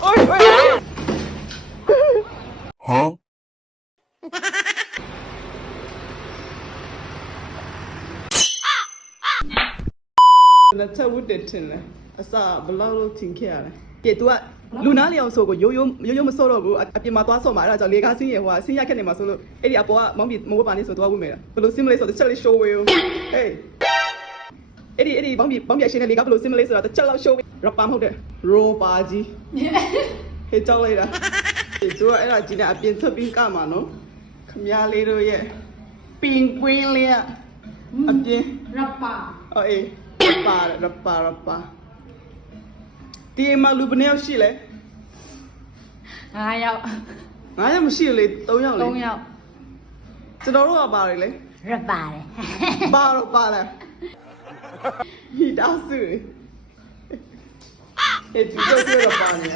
Ôi ôi. Hả? Là sao quyết định thế này? Sao bao lâu thỉnh kia này? Kể tôi Luna liang số của yo mà số rồi à bị mà toa số mà ra cho lấy cái sinh nhật hoa sinh nhật cái này mà số rồi. Ấy đi à bố mong bị mong bạn đi số toa cũng mày là. Bao lâu xin lấy số chắc lấy show vậy? Hey. Ấy đi mong bị sinh nhật lấy cái bao lâu xin lấy số là chắc lấy show. Rap bám không được. Ro ba gì? Hết cháu lấy ra. Thì tôi ấy là chỉ là biến thấp biến cả mà nó. Không nhà lấy rồi vậy. Pin quên lấy à. À biến. Rappa. Ơi. Rappa. Thì mà lúc nào xí lấy? 9 ယောက် 9 ယောက်မရှိလေ3ယောက်လေ 3ယောက် ကျွန်တော်တို့ကပါတယ်လေ ရက်ပါတယ် ပါတော့ပါလားဟီတာဆူဟဲ့ဒီတော့ပြောပါနေ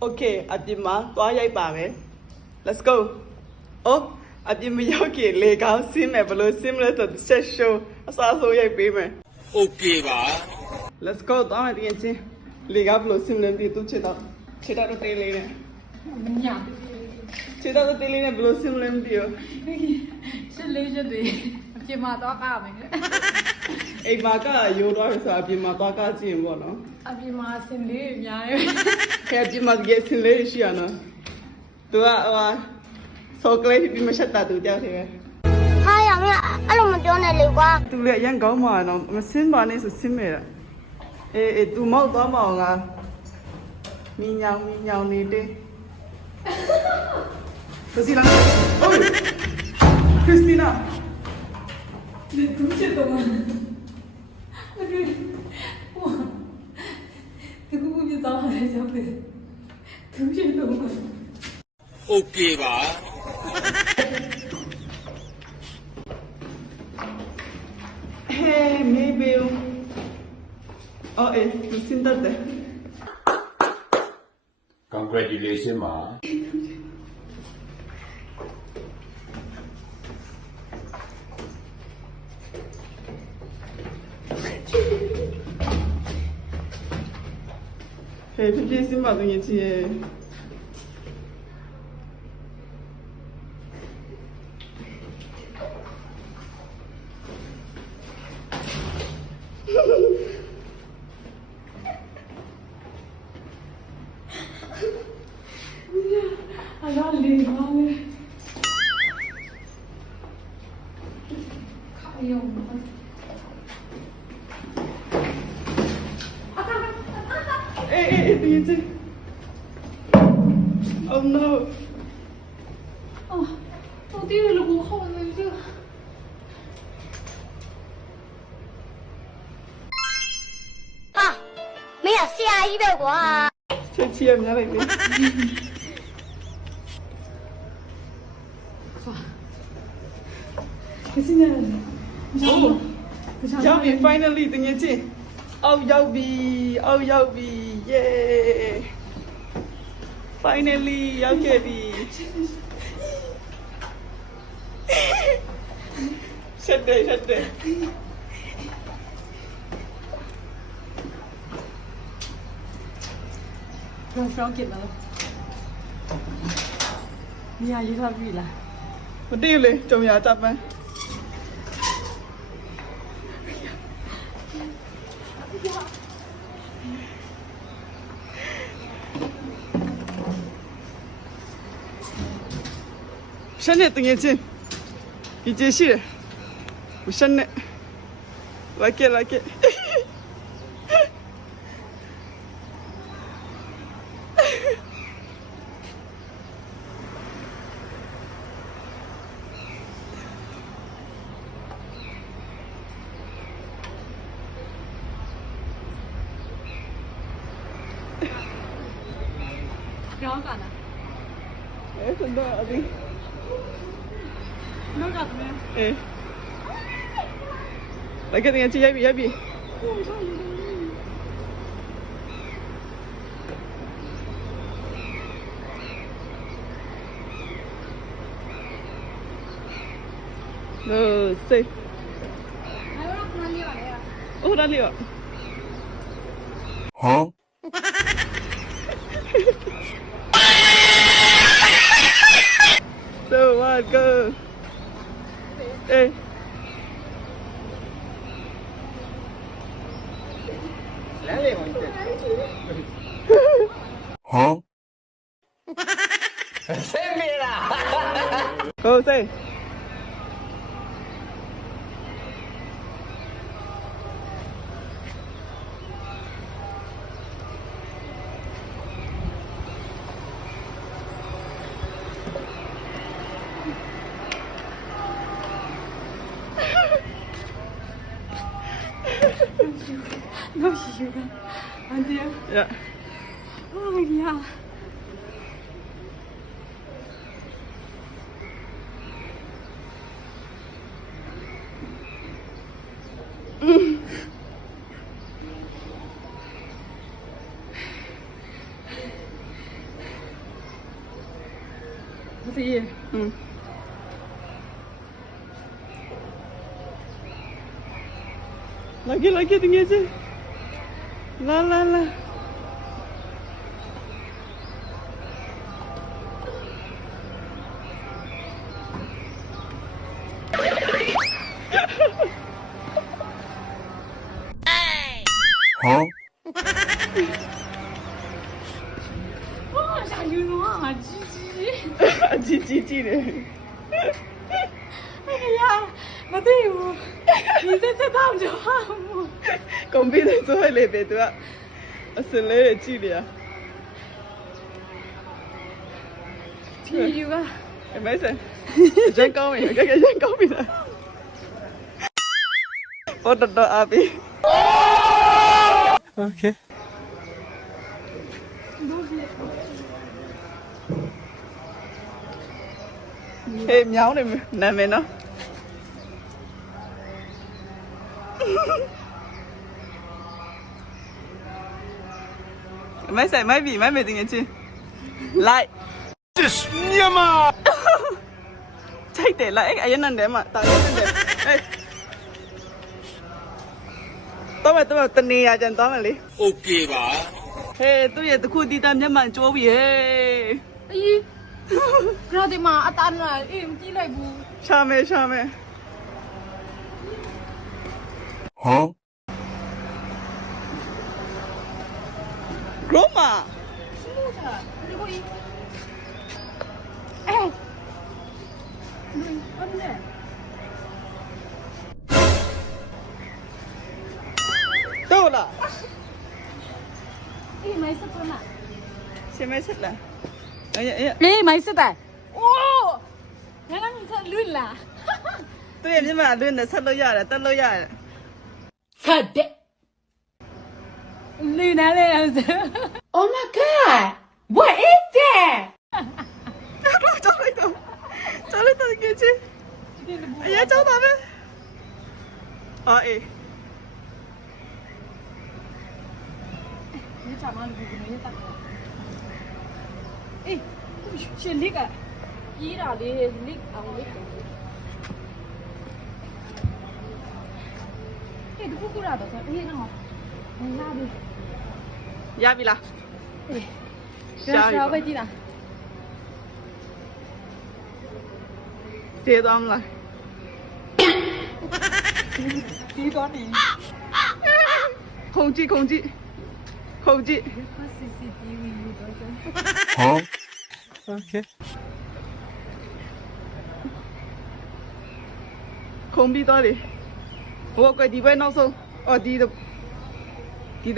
โอเคအပြင်မှာသွားရိုက်ပါမယ် let's go အော်အပြင်မရောက်ခင်လေကောင်းဆင်းမယ်ဘလို့ဆင်းမလဲဆိုချက် show အစားဆိုရိုက်ပေးမယ် Okay ပါ let's go သွားမယ်တကယ်ချင်းလေကဘလို့ဆင်းလဲဒီသူချက်တော့တေးလေးနဲ့ မည ချက်တော့တေးလေးနဲ့ဘလို့ဆင်းလဲမသိဘူး ရှစ်လေးချက်တွေအပြင်မှာတော့ကားမယ် အိမ်မှာကရိုးတော့ဆိုအပြင်မှာသွားကကြည့်ရင်ပေါ့နော် အပြင်မှာဆင်လေးအများကြီး ခဲအပြင်မှာတကယ်ဆင်းလေးရှိရနော်သူကဆောကလေးပြီးမချက်တာသူကြောက်တယ် ဟာရမအဲ့လိုမပြောနဲ့လေကွာ သူလည်းအရင်ကောင်းမှာတော့မစင်းပါနဲ့ဆိုဆင်းမယ်အေးသူမောက်သွားမအောင်လားမင်းညောင်နေတဲ့ဘယ်စီလားအိုးခရစ်စတီနာ သူချက်တော့မှာတကူပြတော့တယ်ကြောက်တယ်သူချက်တော့မှာ Okay ပါ ဟဲ့မေဘီအော်အေးသူစင်းတတ်တယ် Congratulations ပါ ဟဲ့ပြည့်စင်ပါသူရင်ချီရဲ့အလားလေးပါလေခါရုံ အေးသူရင်ချီ Oh no 我弟弟了，我好难受。ဟာမင်းကဆရာကြီးပဲကွာ ချက်ချီရများလိုက်ပြီ 可是呢，ရောက်ပြီ finally တကယ်ချင်းအောက်ရောက်ပြီ yeah finally ရောက်ခဲ့ပြီရှက်တယ် 让双给了。你俩一块比了。 မတည့်လေကြုံရတပ်ပန်းရှက်နေတကယ်ချင်းဒီကျေရှိတယ်ရှက်နေ like it然后干的？ အဲ့ဒါတော့အဒီ 能干什么呀？ အေးlike တကယ်ချင်းရိုက်ပြီ No, say. 还有哪里来呀？ Oh, dali. Huh? Go say. No sugar. Auntie. Yeah. Oh yeah. What's it? Lagi tinggi je. La. Huh? Oh, sao you know à, Gigi. 叽叽叽的。哎呀，မသိဘူးဒီစက်စက်တော့ကြောက်မှု ကုန်ပြီးတဲ့ဆိုလေပဲသူကအစလဲကြည့်လေ ဖြီယူက အမေစရန်ကောင်းပြီကြရန်ကောင်းပြီလားဘောတော်အပီ Okay. Hey, meow này nè mày nó. Mấy xài mấy vị mấy mày tình chứ? Lại. Nhia mà. Chạy để lại ai nhân để mà tao nhân để. Đây. Tao mày tình đi à chân tao mày đi. Ok bà. Hey, tôi giờ tôi khu đi tam nhân mạng chỗ bị hey. အေးကြောက်တယ်မှာအတန်းလာအေးမကြည့်လိုက်ဘူး Cha mẹ. Huh? Grandma. လို့ဆိုတာဒီကိုကြီးအေးလူအမေ Đâu là? အေးမိုင်းစပ်နာ Xem mấy sách là. Ấy. အေးမိုင်းစပ်တယ်အိုးငါလည်းမဆက်လွတ်လာ Tôi em nhưng mà lươn là sắt lôi ra là tất lôi ra. ဆက်တဲ့လူနာလေအောင်စ Oh my god what is that Cháu lên tao kia chứ. Ấy cháu tao đấy. Ê. 你找妈你不能打。哎，是那个，伊拉的那那个。哎，都不过来的，哎，那好，那的。 Ya bị là. 哎，这是外地的。 Xê tao lại. 几多年？ Không chị. CCTV 的。 Huh? Okay. Không biết tới đi. Ủa cái đi bên nó sâu. Đi được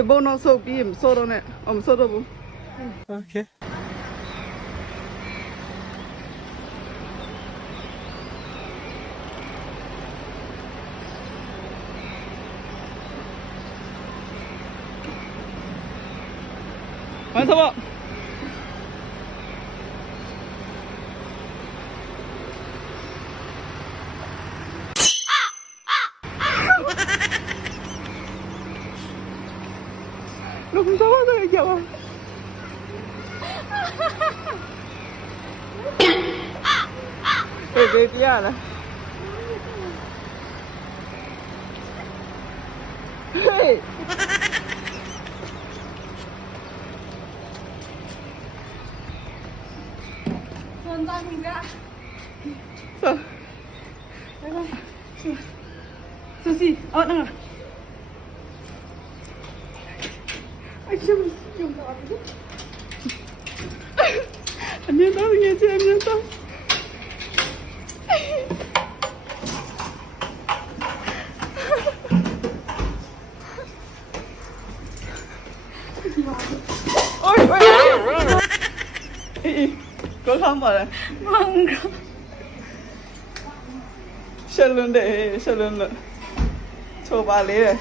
bao nó sâu bị em sâu đâu nè. Ông sâu đâu bố. Okay. 완성! Nó muntah rồi kìa mà. Về tía à? Hey! Sao? Sushi, đang rồi. 哎呀，用到了。 အမြင်တော့ငယ်ချင်းအမြင်တော့အိုးအေးကိုခံပါလား 忙着。 ရှလွန်းတယ်ရှလွန်းလို့ချိုးပါလေတဲ့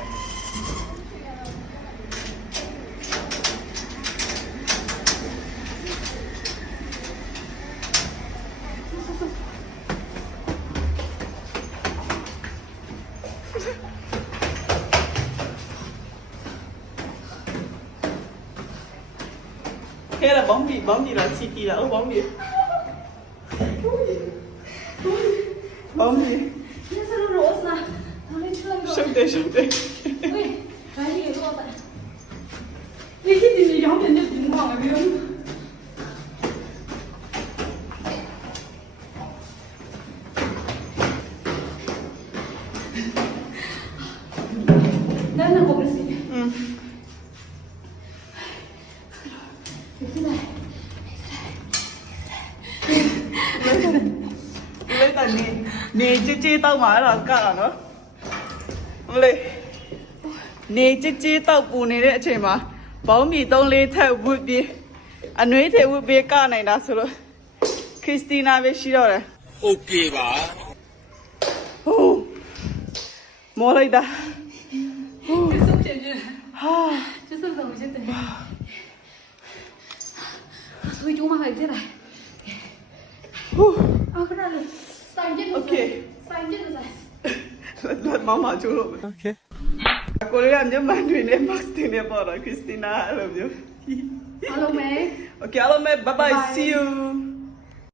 ခဲရဘောင်းပြီးလာချီတီလာအော်ဘောင်းပြီးဘောင်းပြီး 你这个骡子呢？哪里去了？ ရှုပ်တယ်喂，赶紧给骡子。你看你这羊片就挺光的，没有？那我不行。 လေးတနေကြည်တောက်မှာအဲ့ဒါကတာနော်ဟိုလေနေကြည်တောက်ပူနေတဲ့အချိန်မှာဘောင်းမီ3-4ထက်ဝှက်ပြီးအနှွေးထည်ဝှက်ပြီးကနိုင်တာဆိုလို့ခရစ်စတီနာပဲရှိတော့တယ် โอเคပါ ဟိုးမော်လိုက်တာ 这是骗人。 ဟာ 这是怎么现在？所以就马上进来。 ဟိုး 啊，可那里三件都在，三件都在。 လက်မမချိုးလို့โอเคကိုရီးယားမြန်မာတွေနဲ့ Max တင်နေပေါ်တော့ခရစ်စတီနာအဲ့လိုမျိုး Hello, May. Okay, hello, mate. Bye bye. See you.